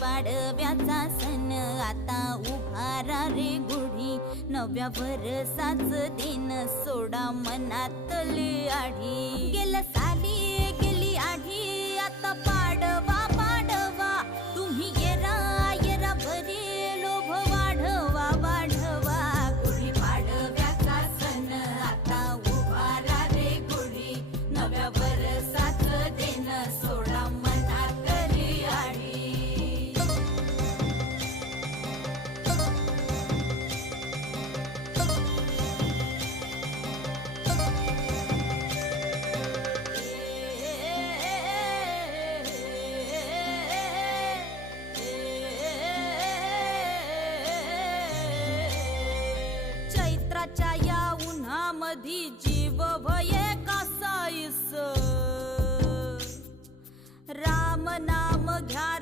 पाडव्याचा सण आता उभारा रे गुढी, नव्या वर्षाच दिन सोडा मनातली आढी. गेल्या साली गेली आढी, आता पाडवा पाडवा, तुम्ही येरा येरा भरी लोभ वाढवा वाढवा. गुढी पाडव्याचा सण आता उभारा रे गुढी, नव्या वर्षाच दिन सोडा मनातली आढी. चैत्राच्या या उन्हामधी जीव भये कासाईस, राम नाम घ्या